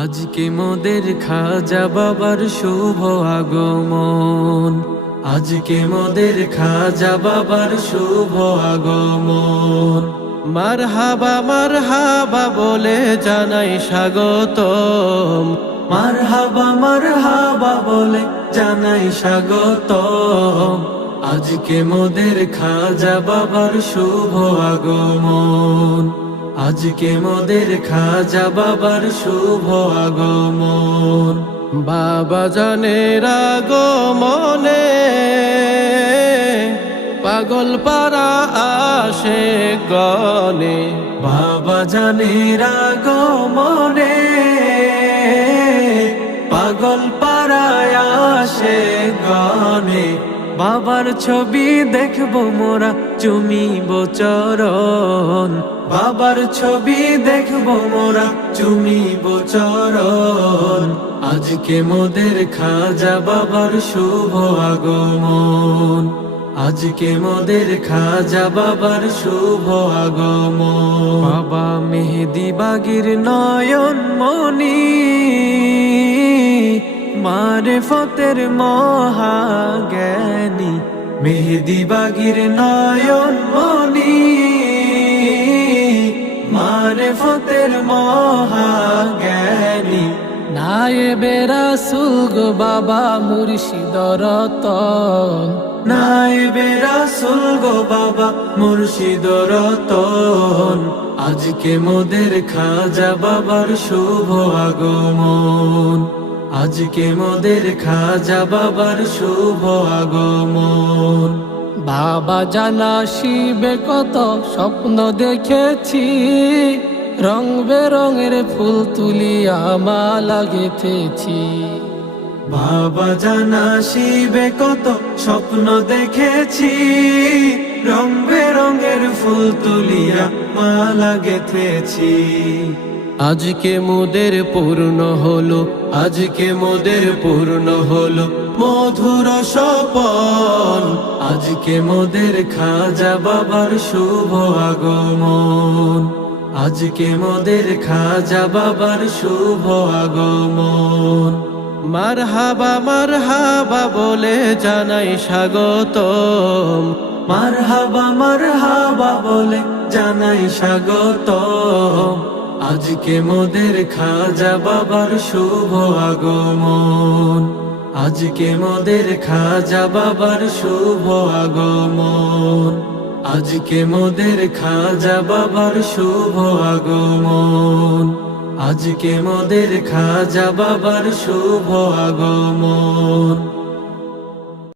আজকে মোদের খাজা বাবার শুভ আগমন, আজকে মোদের খাজা বাবার শুভ আগমন। মারহাবা মারহাবা বলে জানাই স্বাগতম, মারহাবা মারহাবা বলে জানাই স্বাগতম। আজকে মোদের খাজা বাবার শুভ আগমন, আজকে মোদের খাজা বাবার শুভ আগমন। বাবা জানের আগমনে পাগল পারা আসে গনে, বাবা জানের আগমনে পাগল পারা আসে গনে। বাবার ছবি দেখবো মোরা চুমিব চরণ, বাবার ছবি দেখবো মোরা চুমিব চরণ। আজকে মোদের খাজা বাবার শুভ আগমন, আজকে মোদের খাজা বাবার শুভ আগমন। বাবা মেহেদি বাগির নয়ন মনি, মারেফতের মহাজ্ঞানী। মেহেদি বাগির নয়ন মনি, মারেফতের মহাজ্ঞানী। নায়েবে রাসূল গো বাবা মুর্শিদ রতন, নায়েবে রাসূল গো বাবা মুর্শিদ রতন। আজকে মোদের খাজা বাবার শুভ আগমন, আজকে মোদের খাজা বাবার শুভ আগমন। বাবা জানা শিবে কত স্বপ্ন দেখেছি, রং বেরঙের ফুল তুলিয়া মালা গেথেছি। বাবা জানা শিবে কত স্বপ্ন দেখেছি, রং বেরঙের ফুল তুলিয়া মালা গেথেছি। আজকে মোদের পূর্ণ হলো, আজকে মোদের পূর্ণ হলো মধুর স্বপন। আজকে মোদের খাজা বাবার শুভ আগমন, আজকে মোদের খাজা বাবার শুভ আগমন। মারহাবা মারহাবা বলে জানাই স্বাগতম, মারহাবা মারহাবা বলে জানাই স্বাগতম। আজকে মোদের খাজা বাবার শুভ আগমন, আজকে মোদের খাজা বাবার শুভ আগমন। আজকে মোদের খাজা বাবার শুভ আগমন, আজকে মোদের খাজা বাবার শুভ আগমন।